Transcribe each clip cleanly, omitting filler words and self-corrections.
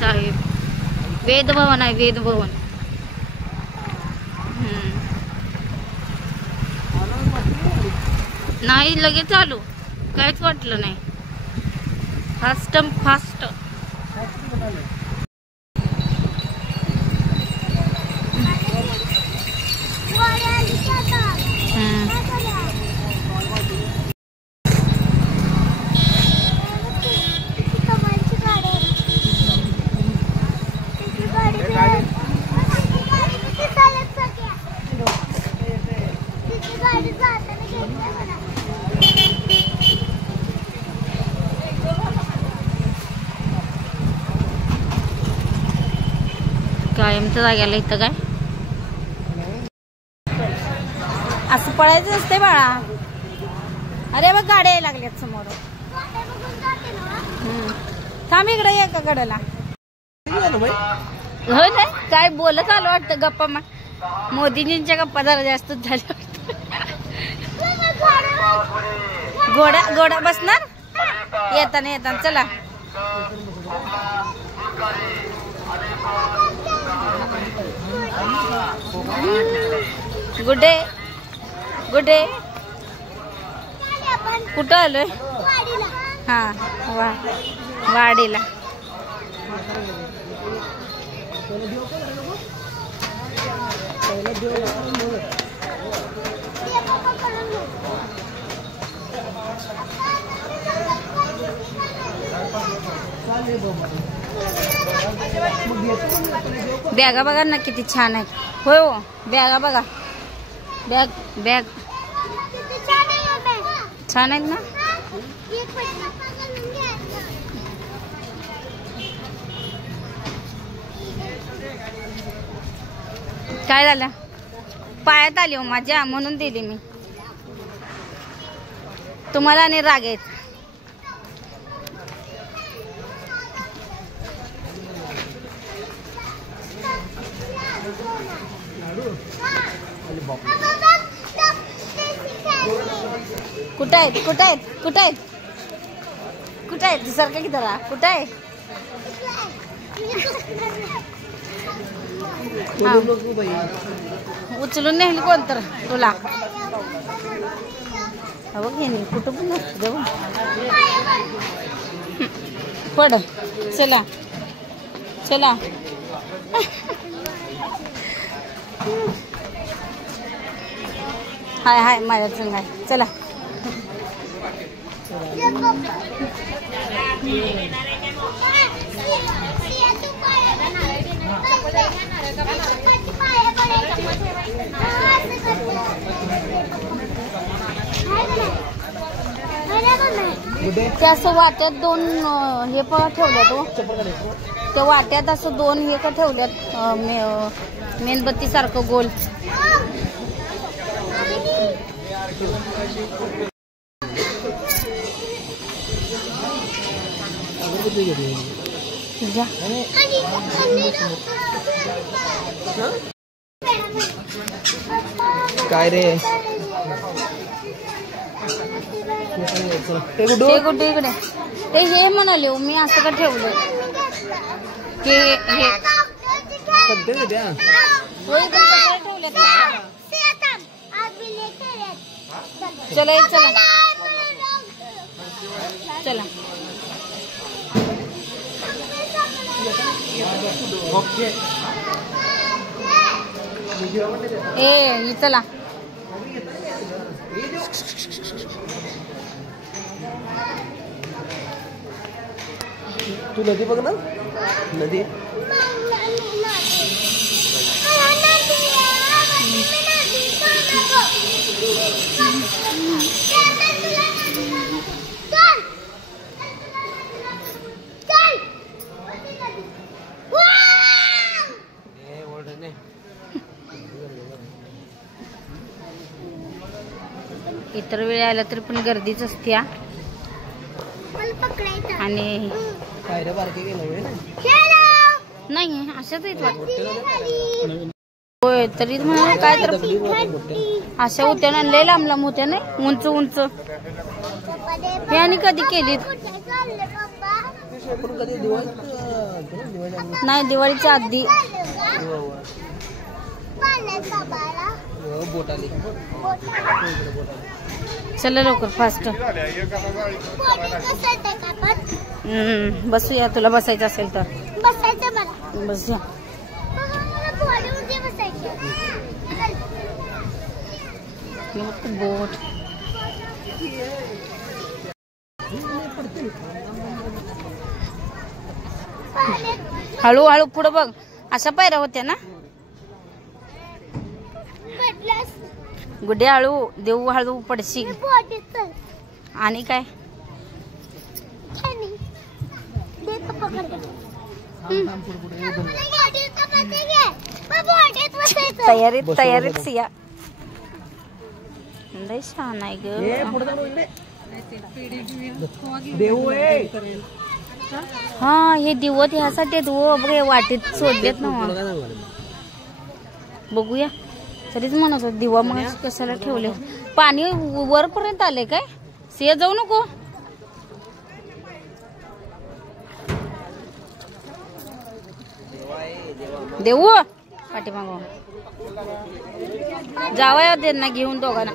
साहेब वेद भवन आहे, वेद भवन. नाही लगेच आलो, काहीच वाटलं नाही. Fast fast. कायमचं जाग्याला इथं काय असं पळायचं नसते बाळा. अरे बघ गाड्या यायला लागल्यात समोर. थांब इकडे ये का गडाला. हो ना काय बोलत आलं वाटतं गप्पा. मोदीजींच्या गप्पा जरा जास्तच झाल्या वाटतं. घोडा बसणार येताना येताना. चला गुड डे गुड डे. कुठं आलोय? हा वाडीला. बॅगा बघा ना किती छान आहेत. होय हो बॅगा बघा. बॅग बॅग छान आहेत ना. काय झालं? पायात आली हो माझ्या म्हणून दिली मी तुम्हाला. आणि राग येत. कुठं आहेत कुठं आहेत कुठं आहेत कुठं आहेत? सारखं की जरा कुठं आहे? उचलून नेली कोण तर तुला. हो घे कुठं पण देऊ पड. चला चला. हाय हाय माझ्या संग आहे. चला त्या असं वाट्यात दोन हे पण ठेवल्यात हो. त्या वाट्यात असं दोन हे का ठेवल्यात मेणबत्ती सारखं गोल. काय रे कुठे इकडे ते हे म्हणाले मी असं का ठेवलं. हे चला चला चला. ए चला. तू नदी बघ ना. नदी इतर वेळ आला तरी पण गर्दीच असते. आणि नाही अशाच येत वाटत. होय तरी म्हणा काय तर अशा होत्या ना लय लांब लांब होत्या नाही उंच उंच. हे आणि कधी केलीत नाही, दिवाळीच्या आधी. बोट आली. चला लवकर फास्ट. बसूया, तुला बसायचं असेल तर बसूया. बोट हळूहळू पुढे बघ. अशा पायऱ्या होत्या ना. गुड्डे हळू, देऊ हळू पडशील. आणि काय तयारीत सिया. लय छान आहे ग. हा, हे दिवत ह्यासाठी बघ, वाटेत सोडलेत ना. बघूया. तरीच म्हणत होत दिवा मग कशाला ठेवले. पाणी वरपर्यंत आले काय. सिया जाऊ नको. देऊ पाठीमागून जावया त्यांना घेऊन दोघांना.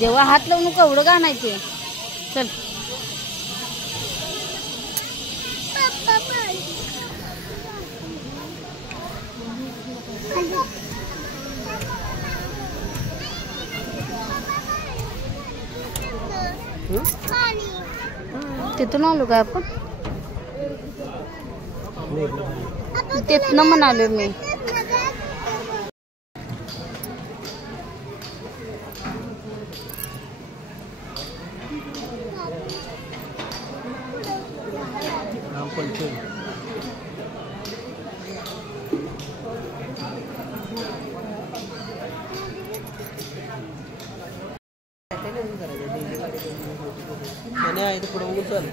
देवा हात लावून नको, एवढं गाणायचे. चल तिथून आलो काय आपण. तिथनं म्हणालो मी. पुढे चल.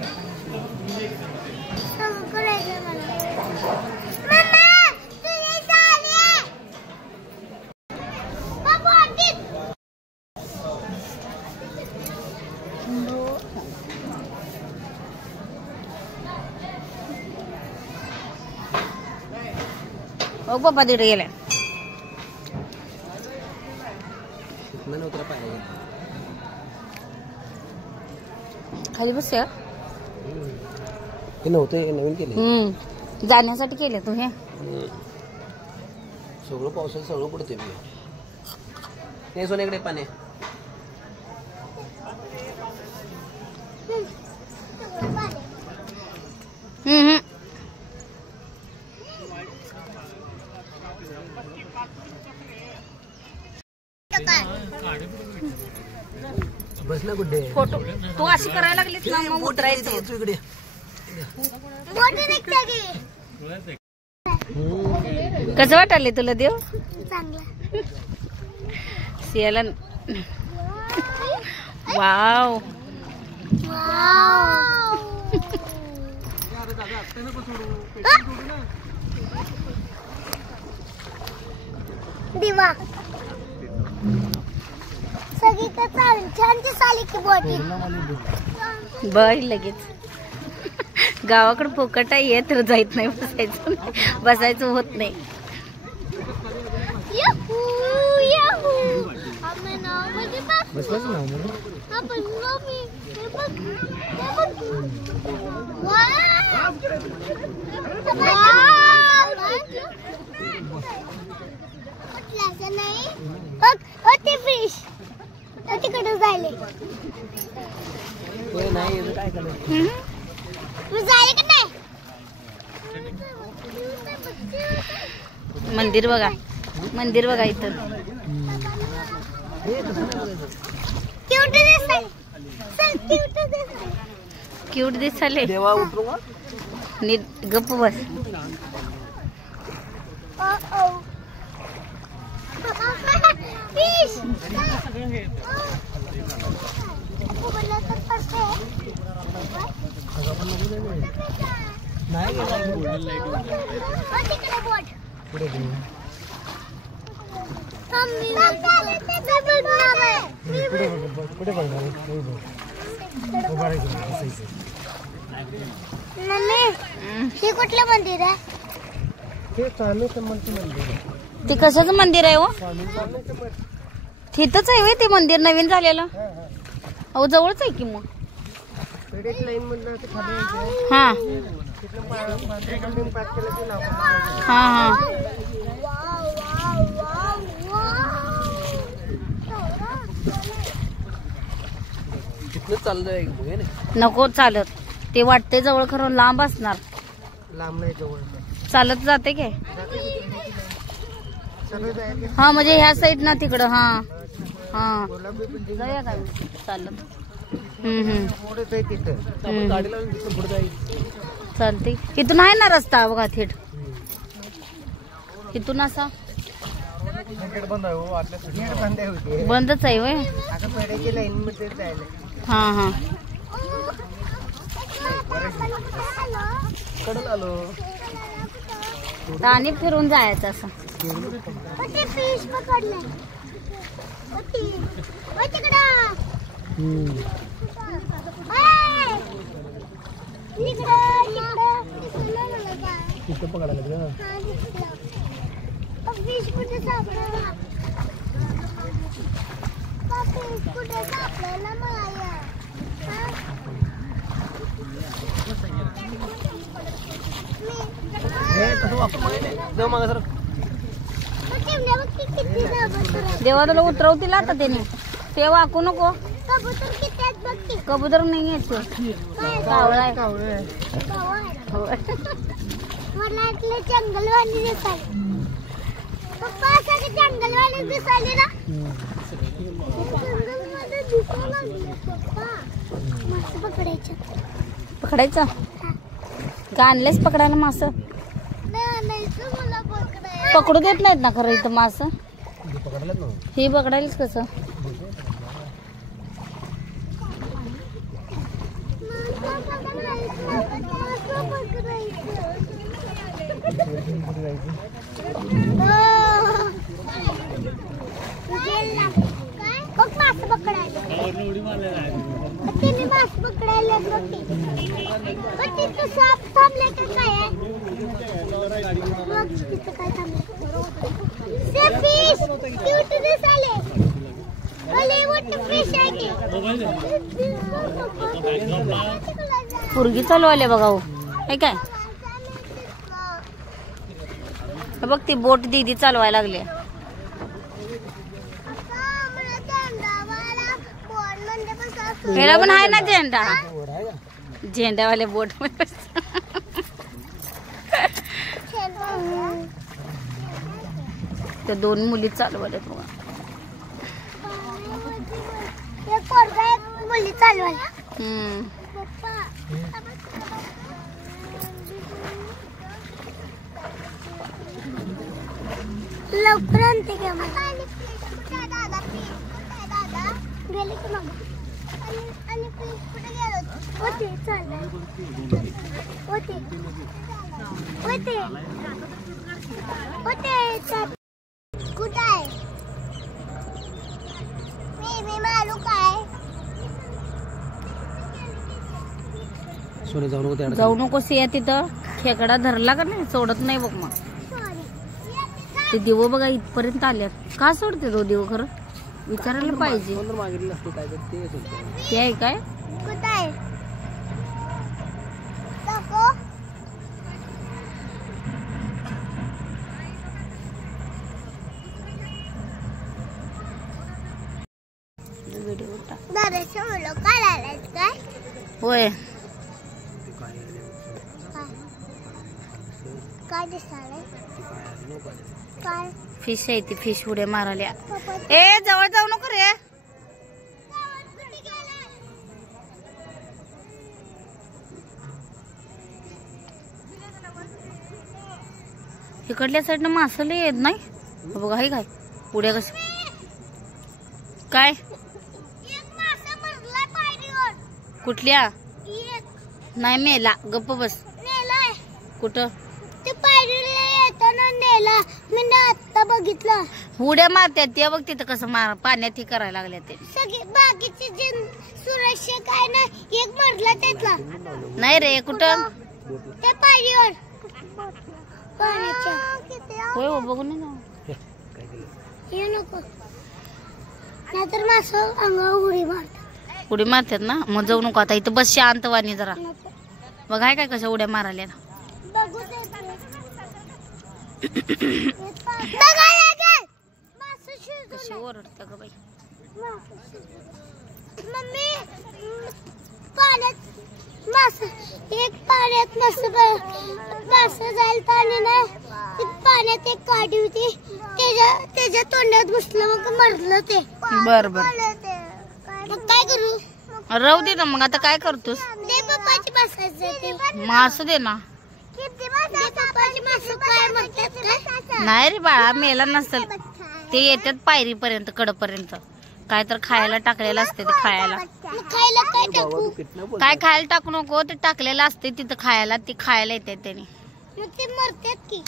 ओ पप्पा तिकडे गेले. खाली बस. नव्हते, नवीन केले. जाण्यासाठी केले तू हे. सगळं पावसाचं सगळं पडते. सोन्याकडे पाणी. बस ना गुड्डे. फोटो तू अशी करायला लागलीस ना, मग उतरायचं. तू इकडे कसं वाटायले तुला देव. सियाला वाव. दिवा सगळी तर छान दिसाली की बॉडी. बघ लगेच. गावाकडे पोकट आहे, येत जायत नाही. बसायचं होत नाही. फिश तिकडे जायले. काय करणार. तू जायले का नाही. मंदिर बघा, मंदिर बघा इथं. क्यूट दिसाय चल क्यूट दिसाय क्यूट दिसाले. देवा उतरू का? नीट गप्प बस. ओ फिश बोलला तर पडते नाही तिकडे बोट पुढे घेऊ. पुढे बघणार मम्मी हे कुठलं मंदिर आहे? ते स्वामी समर्थ मंदिर आहे. ते कशाचं मंदिर आहे हो? स्वामी समर्थ. तिथंच आहे ते मंदिर नवीन झालेलं. अहो जवळच आहे की मग. लाईन मधनं खाली यायचं. हा तिथलं पाच केलं की नाव. हा हा. तिथनं चाललंय नको चालत. ते वाटते जवळ खरं लांब असणार. लांब नाही जवळ. चालत जाते काय? सगळं जायचं. हा म्हणजे ह्या साईड ना तिकडं. हा हा जाऊया का चालत. पुढेच आहे तिथं. गाडी लावून तिथं पुढे जायचं. चालते. इथून आहे ना रस्ता बघा थेट. इथून असा बंद आहे हो. बंद आहे होते. बंदच आहे वय. आता पेढ्याची लाईन मध्ये जायला. हा हा कडून आलो. आणि फिरून जायचं असं. फिश पकडले तिथं पकडायला फिश कुठे सापडला? फिश कुठे सापडला मला? देवा तुला उतरवतील आता त्याने. ते वाकू नको. कबूतर किती आहेत बघ की. कबूतर नाही आहे तो. कावळा आहे. मला वाटलं जंगलवाली दिसायला. पप्पा सगळे जंगलवाले दिसायले ना. जंगलमध्ये दिसायला लागले पप्पा. मस्त पकडायचं. पकडायचं का? आणलेच पकडायला मास? मला पकडायचं. पकडू देत नाहीत ना खरं इथं मास. हे पकडायलाच कसं? पुरगी चालवायला बघा हो. हे काय बघ ती बोट दीदी चालवायला लागली. ह्याला पण आहे ना झेंडा. झेंडावाले बोट मध्ये त्या दोन मुली चालवायला बघा. मुली चालवायला. लवकर आणते का दादा? गेले की मग. आणि कुठे गेलो होते? चाललं होते होते होते. कुठं आहे? मी मालू काय? सोने जाऊ नको. जाऊ नको. सिया तिथं खेकडा धरला का नाही सोडत नाही बघ. मग ते दिव बघा इथपर्यंत आल्यात. का सोडते तो दिव? खरं विचारायला पाहिजे. मागितलं असतं काय तर ते आहे काय? कुठं आहे? दादाच्या मुलं काय आलायत काय? होय. काय दिसणार? काय फिश आहे ती. फिश उड्या माराल्या. ए जवळ जाऊ नको रे. इकडल्या साईडनं मासं लय येत नाही. बघा हे काय उड्या कस काय कुठल्या नाही मेला गप्प बस. कुठं ते पायरीला येताना नेला मी आता बघितलं. उड्या मारतात ते बघ तिथं कसं मार पाण्यात हे करायला लागल्या ते. सगळे बाकीचे जे सुरक्षा काय ना एक मरला त्यातला नाही रे कुठं त्या पायरीवर पाण्याच्या. होय हो बघू नाही जाऊ. हे नको नाहीतर मासं अंगावर उडी मारतात. उडी मारतात ना मग जाऊ नको आता इथं बस शांतवानी जरा. बघ हाय काय कशा उड्या मारायला बघू दे बघा लागेल मासं शिजून कशी ओरडते ग बाई. मम्मी पाण्यात मासं एक पाण्यात मासं जायला आणि ना ती पाण्यात एक काठी होती त्याच्या तोंडात घुसलं मग मरलं ते. बर बर मग काय करू राहू दे ना मग आता काय करतोस. ते पप्पाची मासाचं मग असू दे ना. पप्पाची मासं काय म्हणतात काय नाही रे बाळा मेला नसेल ते येतात पायरीपर्यंत कडपर्यंत काय तर खायला टाकलेलं असते ते खायला. मग खायला काय टाकू काय खायला टाकू नको ते टाकलेलं असते तिथं खायला ते खायला येतात त्याने. मग ते मरतात की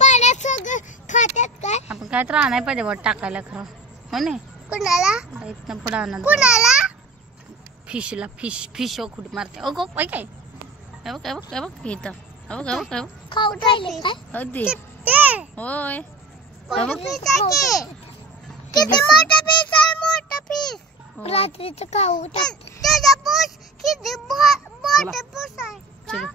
पाण्यात सगळं खात्यात काय. आपण काय तर आणायला पाहिजे बघ टाकायला खरं हो ना. कुणाला इथनं पुढे आणा कुणाला फिशला फिश फिश खुडी मारते. ओ गो काय काय हे बघ हे बघ हे बघ इथं हे बघ हे बघ हे बघ खाऊ राहिले काय अगदी ते होय. मोठा पीस आहे की किती मोठा पीस आहे मोठा पीस रात्रीचं खाऊ त्याचा पूस किती मोठा पूस आहे चलो.